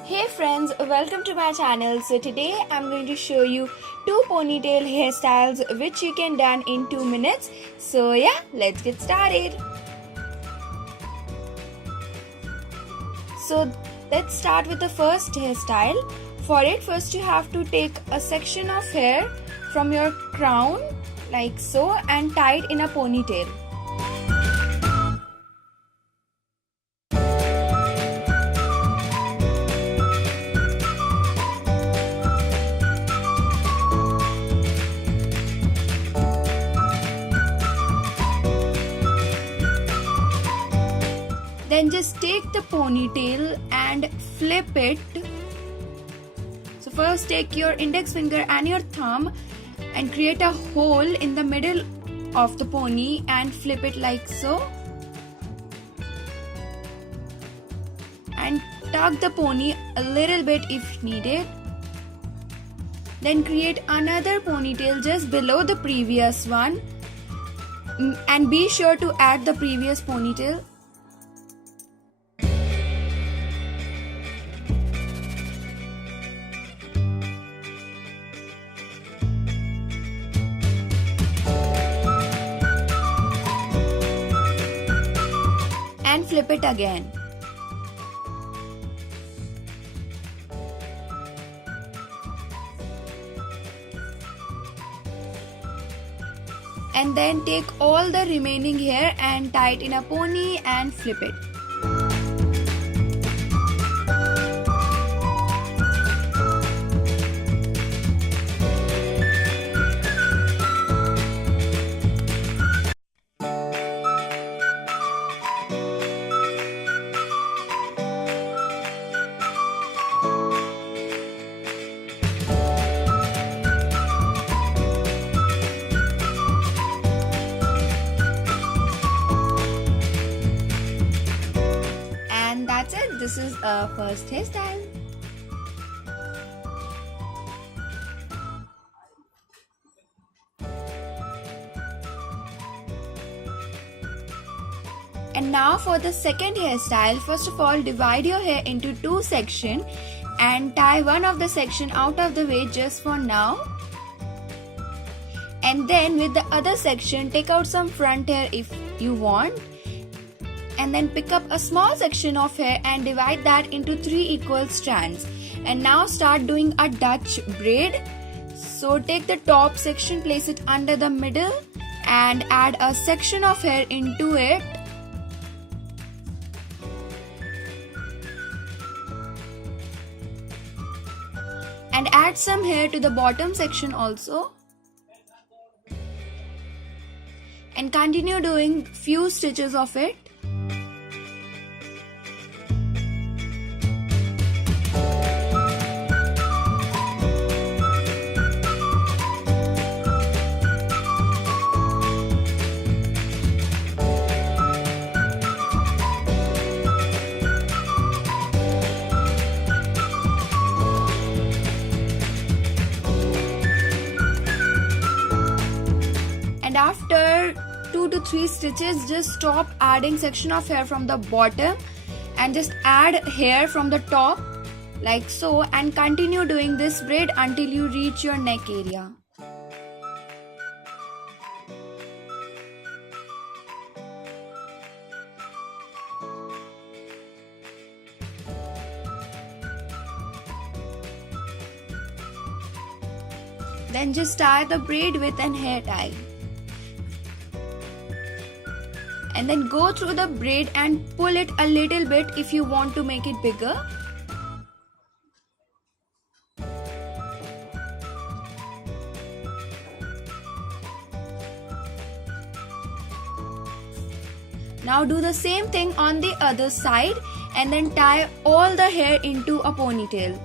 Hey friends, welcome to my channel. So today I'm going to show you 2 ponytail hairstyles which you can done in 2 minutes. So yeah, let's get started. So let's start with the first hairstyle. For it, first you have to take a section of hair from your crown like so and tie it in a ponytail. Then just take the ponytail and flip it. So first take your index finger and your thumb and create a hole in the middle of the pony and flip it like so. And tuck the pony a little bit if needed. Then create another ponytail just below the previous one. And be sure to add the previous ponytail. And flip it again. And then take all the remaining hair and tie it in a pony and flip it. That's it. This is our first hairstyle. And now for the second hairstyle, first of all divide your hair into 2 sections and tie one of the section out of the way just for now. And then with the other section take out some front hair if you want. And then pick up a small section of hair and divide that into 3 equal strands. And now start doing a Dutch braid. So take the top section, place it under the middle and add a section of hair into it. And add some hair to the bottom section also. And continue doing few stitches of it. And after 2 to 3 stitches, just stop adding section of hair from the bottom and just add hair from the top like so and continue doing this braid until you reach your neck area. Then just tie the braid with an hair tie. And then go through the braid and pull it a little bit if you want to make it bigger. Now do the same thing on the other side and then tie all the hair into a ponytail.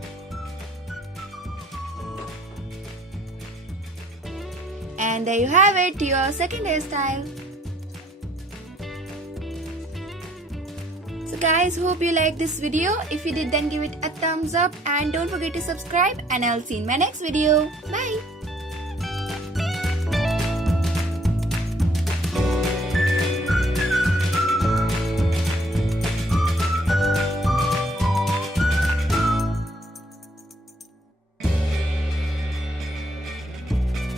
And there you have it, your second hairstyle. So guys, hope you liked this video. If you did, then give it a thumbs up and don't forget to subscribe, and I'll see you in my next video. Bye.